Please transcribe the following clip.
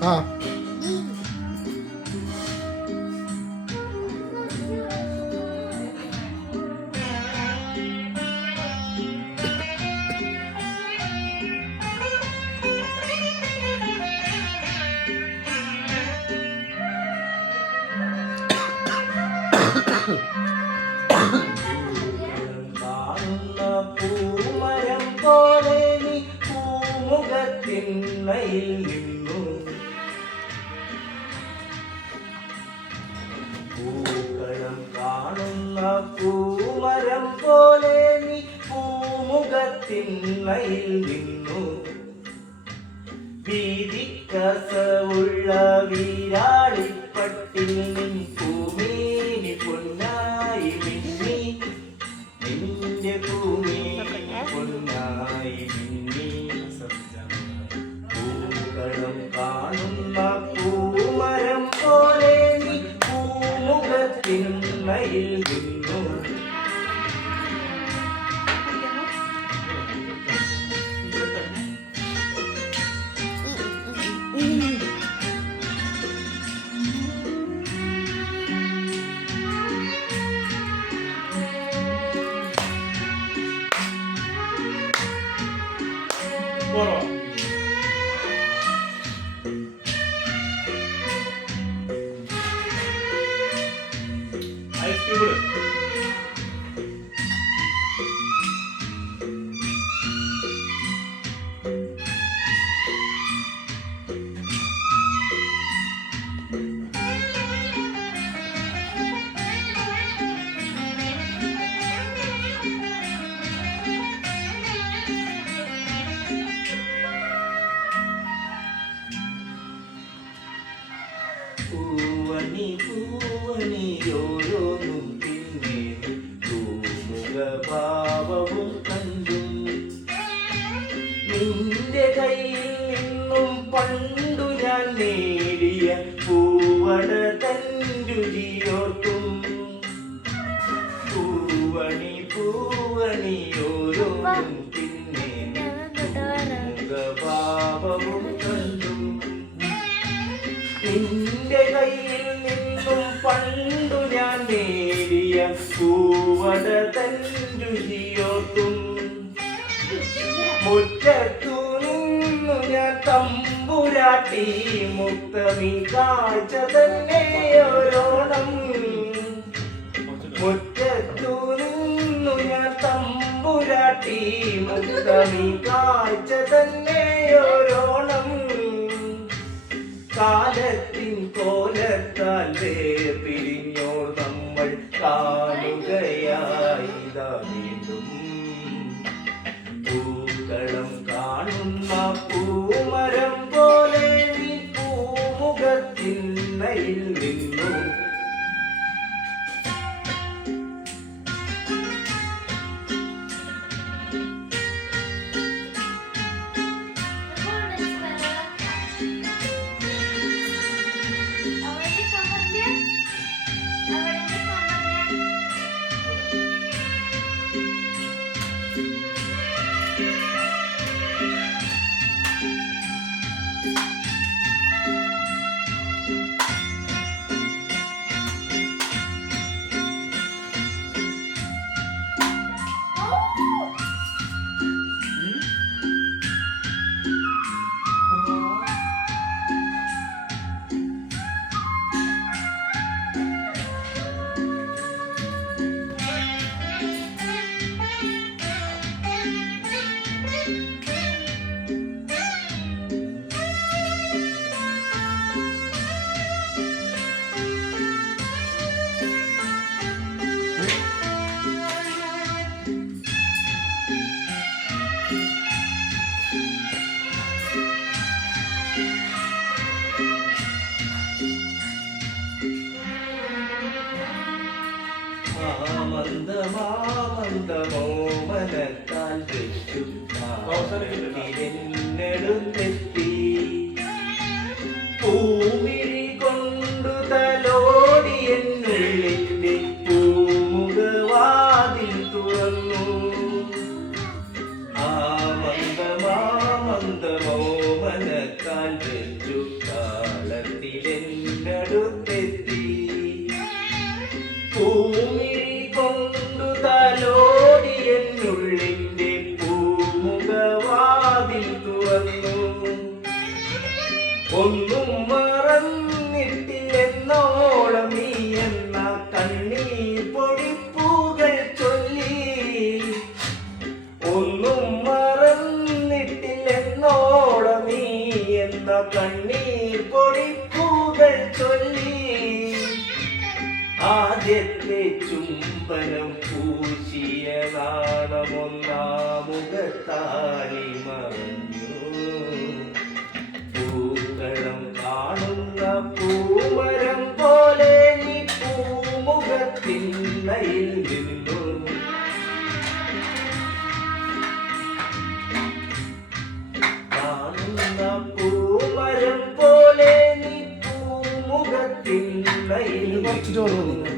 ആ കാണുന്ന പൂമരം പോലെ നീ പൂമുഖത്തിന്മയിൽ കാണുന്ന പൂമരം പോലെ നീ പൂമുഖത്തിന്മയിൽ നിന്നു. ഉള്ള വീരാളിപ്പട്ടിൽ বড় പൂവണി പൂവണി ഓരോന്നും പിന്നെ പൂമുഖ ഭാവവും കണ്ടും. നിന്റെ കയ്യിൽ നിന്നും പണ്ടു ഞാൻ നേടിയ പൂവട തൻരുചിയോർക്കും പൂവണി പൂവണി ഓരോന്നും പിന്നെ മുറ്റത്തു നിന്നു ഞാൻ തമ്പുരാട്ടി മുക്തമീ കാഴ്ച തന്നെ ഒരോണം. മുറ്റത്തു നിന്നു ഞാൻ തമ്പുരാട്ടി മുക്തമീ കാഴ്ച തന്നെ ഒരോണം. കാലത്തിൻ കോലത്താൽ വേർപിരിഞ്ഞോർ നമ്മൾ കാണുകയായി ഇതാ പൂമുഖത്തിന്നയിൽ നിന്നു തെറ്റുന്ന മനത്താൽ വെച്ചു ആദ്യത്തെ ചുംബനം പൂശിയ നാണമൊന്നാമുഖത്താലി മറഞ്ഞു. പൂക്കളം കാണുന്ന പൂമരം പോലെ നീ പൂമുഖത്തിന്നയിൽ കുറച്ച് ചോറ് തിന്നു.